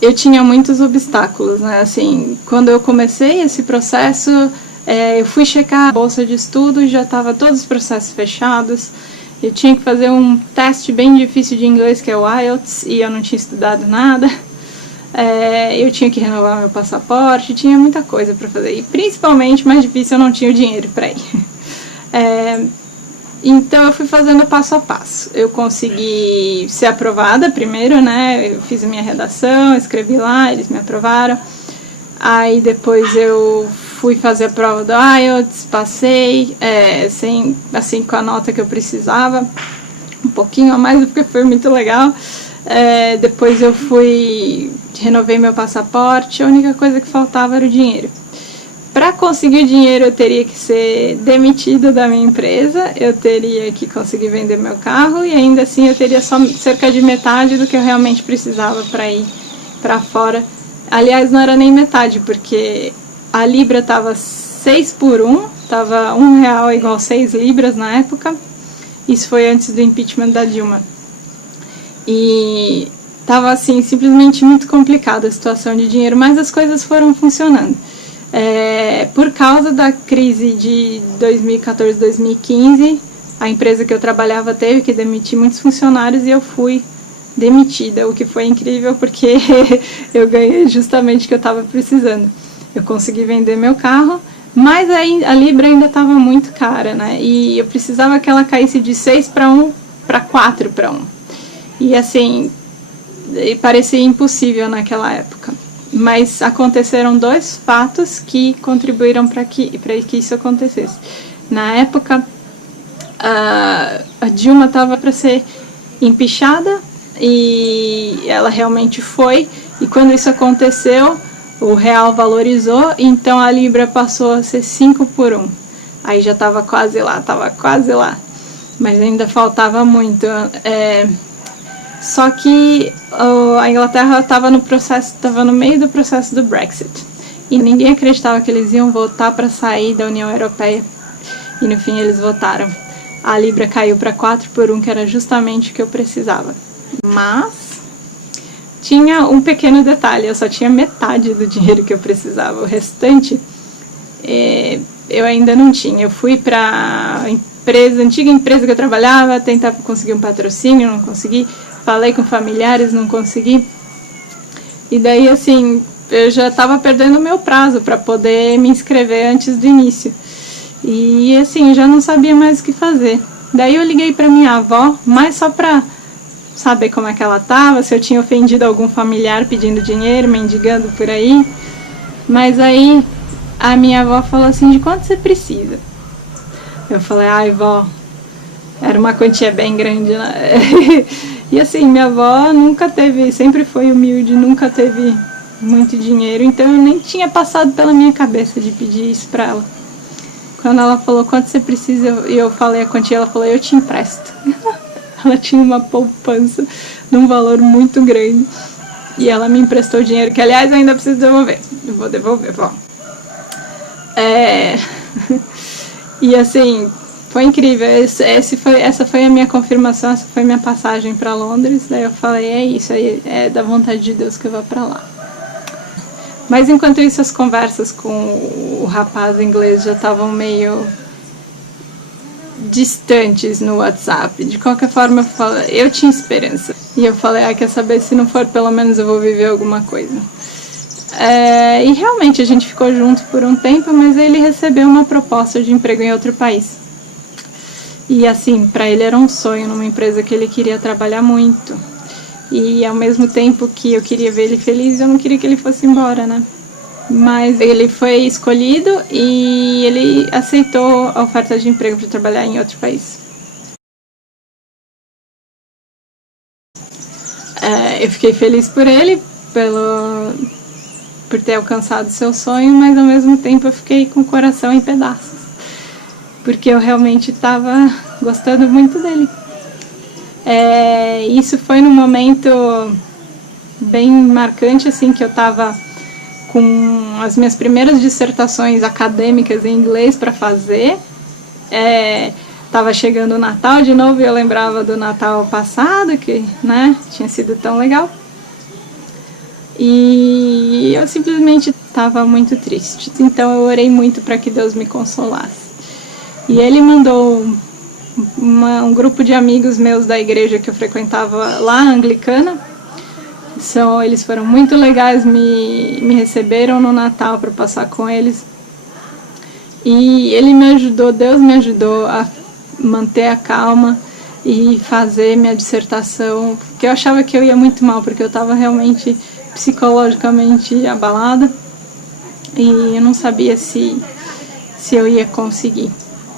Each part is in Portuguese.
eu tinha muitos obstáculos, né? Assim, quando eu comecei esse processo, eu fui checar a bolsa de estudo, já estava todos os processos fechados. Eu tinha que fazer um teste bem difícil de inglês, que é o IELTS, e eu não tinha estudado nada. Eu tinha que renovar meu passaporte, tinha muita coisa para fazer. E principalmente, mais difícil, eu não tinha o dinheiro para ir. Então eu fui fazendo passo a passo. Eu consegui ser aprovada primeiro, né? Eu fiz a minha redação, escrevi lá, eles me aprovaram. Aí depois eu fui fazer a prova do IELTS, passei, assim, com a nota que eu precisava, um pouquinho a mais, porque foi muito legal. Depois eu renovei meu passaporte, a única coisa que faltava era o dinheiro. Para conseguir o dinheiro, eu teria que ser demitida da minha empresa, eu teria que conseguir vender meu carro e ainda assim eu teria só cerca de metade do que eu realmente precisava para ir para fora. Aliás, não era nem metade, porque a libra estava 6 por 1, estava R$1 igual 6 libras na época. Isso foi antes do impeachment da Dilma. E estava assim, simplesmente muito complicada a situação de dinheiro, mas as coisas foram funcionando. Por causa da crise de 2014, 2015, a empresa que eu trabalhava teve que demitir muitos funcionários e eu fui demitida, o que foi incrível porque eu ganhei justamente o que eu estava precisando. Eu consegui vender meu carro, mas aí a libra ainda estava muito cara, né? E eu precisava que ela caísse de 6 para 1 para 4 para 1. E assim, parecia impossível naquela época. Mas aconteceram 2 fatos que contribuíram para que isso acontecesse. Na época, a Dilma estava para ser empichada e ela realmente foi. E quando isso aconteceu, o real valorizou, então a libra passou a ser 5 por 1. Aí já estava quase lá, mas ainda faltava muito. Só que a Inglaterra estava no meio do processo do Brexit. E ninguém acreditava que eles iam votar para sair da União Europeia. E no fim eles votaram. A libra caiu para 4 por 1, que era justamente o que eu precisava. Mas tinha um pequeno detalhe, eu só tinha metade do dinheiro que eu precisava. O restante eu ainda não tinha. Eu fui para a antiga empresa que eu trabalhava, tentar conseguir um patrocínio, não consegui. Falei com familiares, não consegui. E daí, assim, eu já estava perdendo o meu prazo para poder me inscrever antes do início. E, assim, já não sabia mais o que fazer. Daí eu liguei para minha avó, mas só para saber como é que ela estava, se eu tinha ofendido algum familiar pedindo dinheiro, mendigando por aí. Mas aí a minha avó falou assim, de quanto você precisa? Eu falei, ai, vó, era uma quantia bem grande, né? E assim, minha avó sempre foi humilde, nunca teve muito dinheiro, então eu nem tinha passado pela minha cabeça de pedir isso pra ela. Quando ela falou quanto você precisa, e eu falei a quantia, ela falou, eu te empresto. Ela tinha uma poupança de um valor muito grande e ela me emprestou dinheiro, que aliás eu ainda preciso devolver. Eu vou devolver, vó. E assim, foi incrível. Essa foi a minha confirmação, essa foi a minha passagem para Londres. Daí eu falei, é isso aí, é da vontade de Deus que eu vou para lá. Mas enquanto isso, as conversas com o rapaz inglês já estavam meio distantes no WhatsApp. De qualquer forma, eu tinha esperança. E eu falei, quer saber, se não for, pelo menos eu vou viver alguma coisa. E realmente a gente ficou junto por um tempo, mas ele recebeu uma proposta de emprego em outro país. E assim, para ele era um sonho, numa empresa que ele queria trabalhar muito. E ao mesmo tempo que eu queria ver ele feliz, eu não queria que ele fosse embora, né? Mas ele foi escolhido e ele aceitou a oferta de emprego para trabalhar em outro país. Eu fiquei feliz por ele, por ter alcançado seu sonho, mas ao mesmo tempo eu fiquei com o coração em pedaços, porque eu realmente estava gostando muito dele. Isso foi num momento bem marcante, assim, que eu estava com as minhas primeiras dissertações acadêmicas em inglês para fazer. Estava chegando o Natal de novo e eu lembrava do Natal passado, que, né, tinha sido tão legal. E eu simplesmente estava muito triste. Então eu orei muito para que Deus me consolasse. E ele mandou um grupo de amigos meus da igreja que eu frequentava lá, anglicana. Eles foram muito legais, me receberam no Natal para passar com eles. E ele me ajudou, Deus me ajudou a manter a calma e fazer minha dissertação, porque eu achava que eu ia muito mal, porque eu estava realmente psicologicamente abalada e eu não sabia se eu ia conseguir.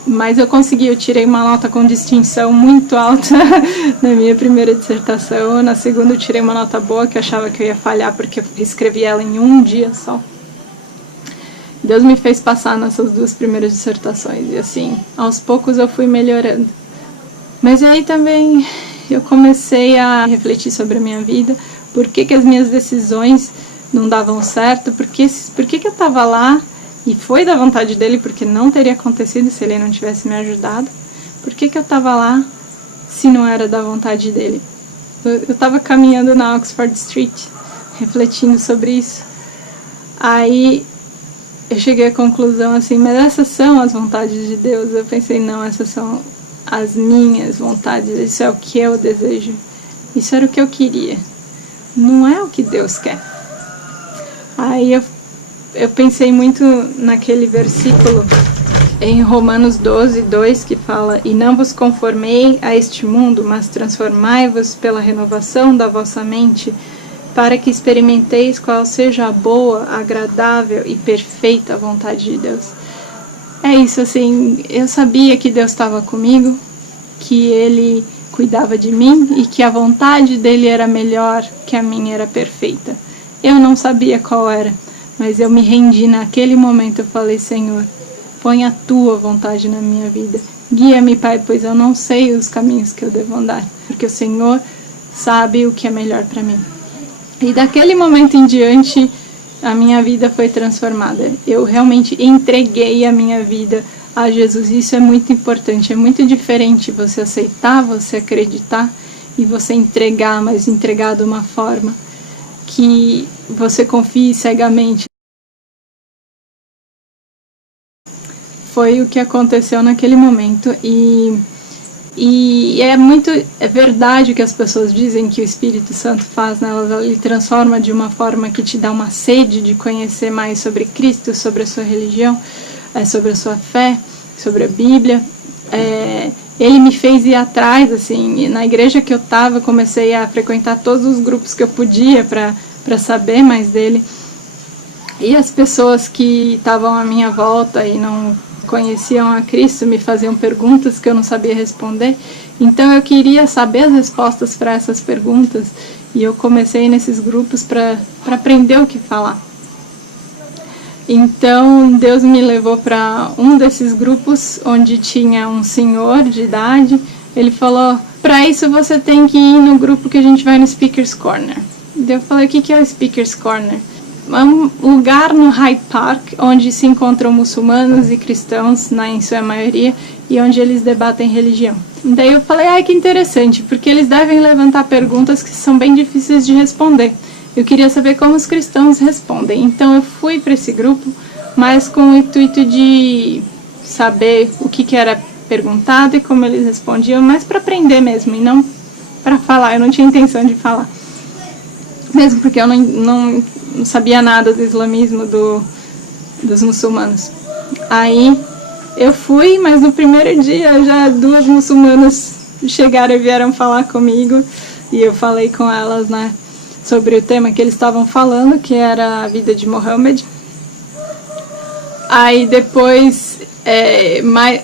Mas eu consegui, eu tirei uma nota com distinção muito alta na minha primeira dissertação. Na segunda eu tirei uma nota boa, que eu achava que eu ia falhar, porque eu escrevi ela em um dia só. Deus me fez passar nessas duas primeiras dissertações, e assim, aos poucos eu fui melhorando. Mas aí também eu comecei a refletir sobre a minha vida, por que as minhas decisões não davam certo, por que eu estava lá, e foi da vontade dele, porque não teria acontecido se ele não tivesse me ajudado. Por que eu estava lá se não era da vontade dele? Eu estava caminhando na Oxford Street, refletindo sobre isso. Aí eu cheguei à conclusão assim, mas essas são as vontades de Deus? Eu pensei, não, essas são as minhas vontades, isso é o que eu desejo, isso era o que eu queria, não é o que Deus quer. Aí eu pensei muito naquele versículo em Romanos 12:2, que fala: e não vos conformei a este mundo, mas transformai-vos pela renovação da vossa mente, para que experimenteis qual seja a boa, agradável e perfeita vontade de Deus. É isso, assim, eu sabia que Deus estava comigo, que Ele cuidava de mim e que a vontade dele era melhor, que a minha era perfeita. Eu não sabia qual era, mas eu me rendi naquele momento. Eu falei: Senhor, põe a tua vontade na minha vida. Guia-me, Pai, pois eu não sei os caminhos que eu devo andar, porque o Senhor sabe o que é melhor para mim. E daquele momento em diante, a minha vida foi transformada. Eu realmente entreguei a minha vida a Jesus. Isso é muito importante, é muito diferente você aceitar, você acreditar e você entregar, mas entregar de uma forma que você confie cegamente. Foi o que aconteceu naquele momento e é verdade o que as pessoas dizem que o Espírito Santo faz nelas. Ele transforma de uma forma que te dá uma sede de conhecer mais sobre Cristo, sobre a sua religião, sobre a sua fé, sobre a Bíblia. Ele me fez ir atrás, assim, na igreja que eu estava, comecei a frequentar todos os grupos que eu podia para saber mais dele. E as pessoas que estavam à minha volta e não conheciam a Cristo me faziam perguntas que eu não sabia responder. Então eu queria saber as respostas para essas perguntas e eu comecei nesses grupos para aprender o que falar. Então Deus me levou para um desses grupos onde tinha um senhor de idade. Ele falou: para isso você tem que ir no grupo que a gente vai no Speaker's Corner. Eu falei: o que é o Speaker's Corner? É um lugar no Hyde Park onde se encontram muçulmanos e cristãos, em sua maioria, e onde eles debatem religião. Daí eu falei: que interessante, porque eles devem levantar perguntas que são bem difíceis de responder. Eu queria saber como os cristãos respondem. Então eu fui para esse grupo, mas com o intuito de saber o que era perguntado e como eles respondiam, mas para aprender mesmo, e não para falar. Eu não tinha intenção de falar, mesmo porque eu não sabia nada do islamismo dos muçulmanos. Aí eu fui, mas no primeiro dia já 2 muçulmanas chegaram e vieram falar comigo, e eu falei com elas, sobre o tema que eles estavam falando, que era a vida de Mohammed. Aí depois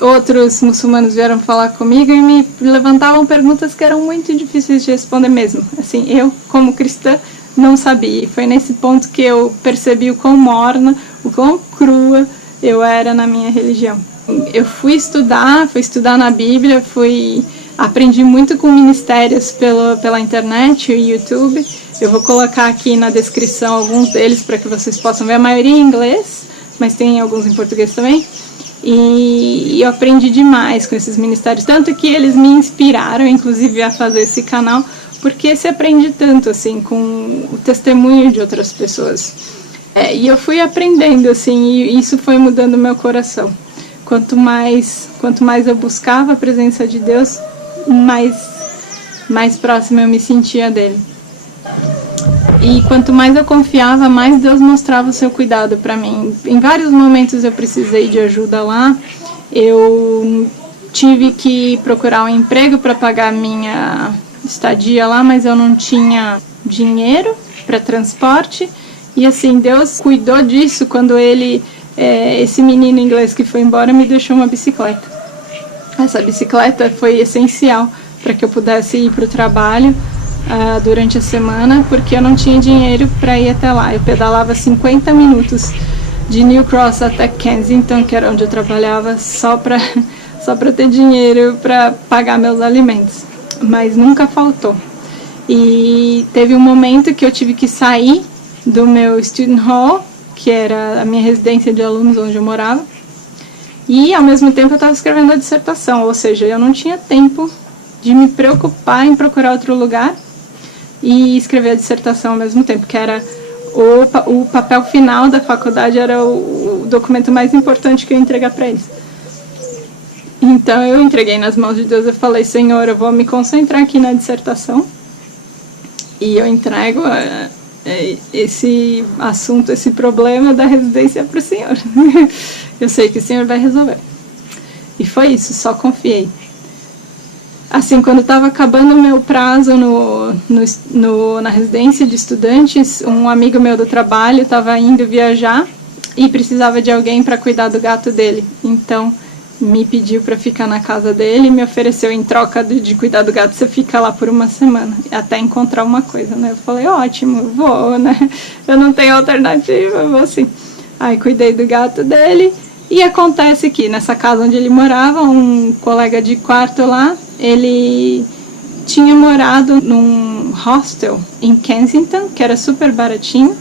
outros muçulmanos vieram falar comigo e me levantavam perguntas que eram muito difíceis de responder mesmo. Assim, eu, como cristã, não sabia. E foi nesse ponto que eu percebi o quão morna, o quão crua eu era na minha religião. Eu fui estudar na Bíblia, aprendi muito com ministérios pela internet e YouTube. Eu vou colocar aqui na descrição alguns deles para que vocês possam ver. A maioria em inglês, mas tem alguns em português também. E eu aprendi demais com esses ministérios, tanto que eles me inspiraram, inclusive, a fazer esse canal, porque se aprende tanto, assim, com o testemunho de outras pessoas. E eu fui aprendendo, assim, e isso foi mudando o meu coração. Quanto mais eu buscava a presença de Deus, mais próxima eu me sentia dele. E quanto mais eu confiava, mais Deus mostrava o seu cuidado para mim. Em vários momentos eu precisei de ajuda lá. Eu tive que procurar um emprego para pagar minha estadia lá, mas eu não tinha dinheiro para transporte. E assim, Deus cuidou disso quando esse menino inglês que foi embora me deixou uma bicicleta. Essa bicicleta foi essencial para que eu pudesse ir para o trabalho durante a semana, porque eu não tinha dinheiro para ir até lá. Eu pedalava 50 minutos de New Cross até Kensington, que era onde eu trabalhava, só para ter dinheiro para pagar meus alimentos. Mas nunca faltou. E teve um momento que eu tive que sair do meu student hall, que era a minha residência de alunos onde eu morava, e ao mesmo tempo eu estava escrevendo a dissertação, ou seja, eu não tinha tempo de me preocupar em procurar outro lugar e escrever a dissertação ao mesmo tempo, que era o papel final da faculdade, era o documento mais importante que eu ia entregar para eles. Então eu entreguei nas mãos de Deus, eu falei, Senhor, eu vou me concentrar aqui na dissertação e eu entrego esse assunto, esse problema da residência para o Senhor. Eu sei que o Senhor vai resolver. E foi isso, só confiei. Assim, quando estava acabando o meu prazo na residência de estudantes, um amigo meu do trabalho estava indo viajar e precisava de alguém para cuidar do gato dele. Então, me pediu para ficar na casa dele e me ofereceu, em troca de cuidar do gato, você fica lá por uma semana, até encontrar uma coisa, né? Eu falei, ótimo, vou, né? Eu não tenho alternativa, eu vou sim. Aí cuidei do gato dele e acontece que nessa casa onde ele morava, um colega de quarto lá, ele tinha morado num hostel em Kensington, que era super baratinho,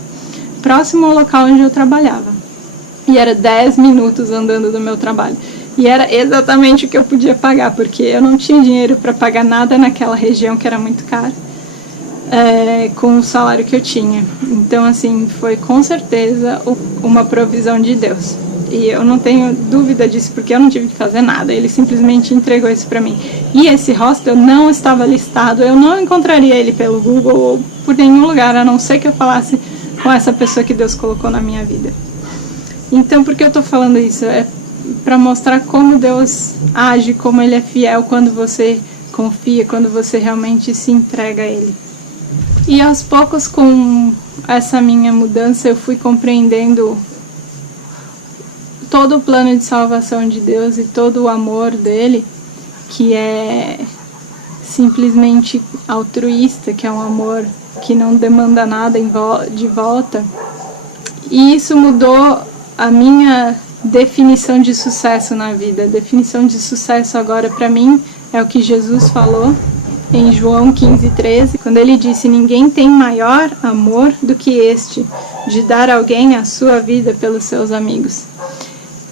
próximo ao local onde eu trabalhava. E era 10 minutos andando do meu trabalho. E era exatamente o que eu podia pagar, porque eu não tinha dinheiro para pagar nada naquela região que era muito caro, com o salário que eu tinha. Então, assim, foi com certeza uma provisão de Deus. E eu não tenho dúvida disso, porque eu não tive que fazer nada. Ele simplesmente entregou isso para mim. E esse hostel não estava listado, eu não encontraria ele pelo Google ou por nenhum lugar, a não ser que eu falasse com essa pessoa que Deus colocou na minha vida. Então, por que eu estou falando isso? Para mostrar como Deus age, como Ele é fiel quando você confia, quando você realmente se entrega a Ele. E aos poucos, com essa minha mudança, eu fui compreendendo todo o plano de salvação de Deus e todo o amor dele, que é simplesmente altruísta, que é um amor que não demanda nada de volta. E isso mudou a minha definição de sucesso na vida. A definição de sucesso agora para mim é o que Jesus falou em João 15:13, quando ele disse: ninguém tem maior amor do que este, de dar a alguém a sua vida pelos seus amigos.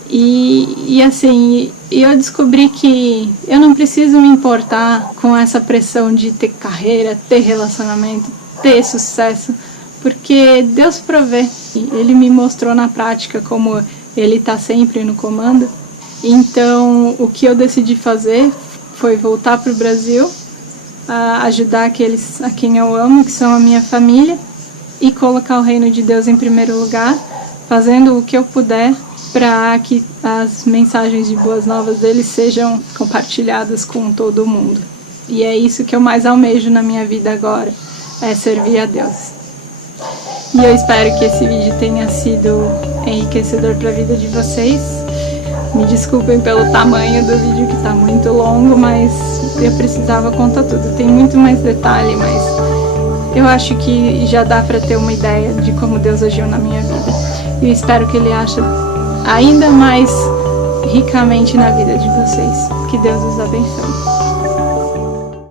E assim, eu descobri que eu não preciso me importar com essa pressão de ter carreira, ter relacionamento, ter sucesso, porque Deus provê. Ele me mostrou na prática como Ele está sempre no comando. Então, o que eu decidi fazer foi voltar para o Brasil, ajudar aqueles a quem eu amo, que são a minha família, e colocar o reino de Deus em primeiro lugar, fazendo o que eu puder para que as mensagens de boas novas dele sejam compartilhadas com todo mundo. E é isso que eu mais almejo na minha vida agora, é servir a Deus. E eu espero que esse vídeo tenha sido enriquecedor para a vida de vocês. Me desculpem pelo tamanho do vídeo, que está muito longo, mas eu precisava contar tudo. Tem muito mais detalhe, mas eu acho que já dá para ter uma ideia de como Deus agiu na minha vida. E eu espero que Ele ache ainda mais ricamente na vida de vocês. Que Deus os abençoe.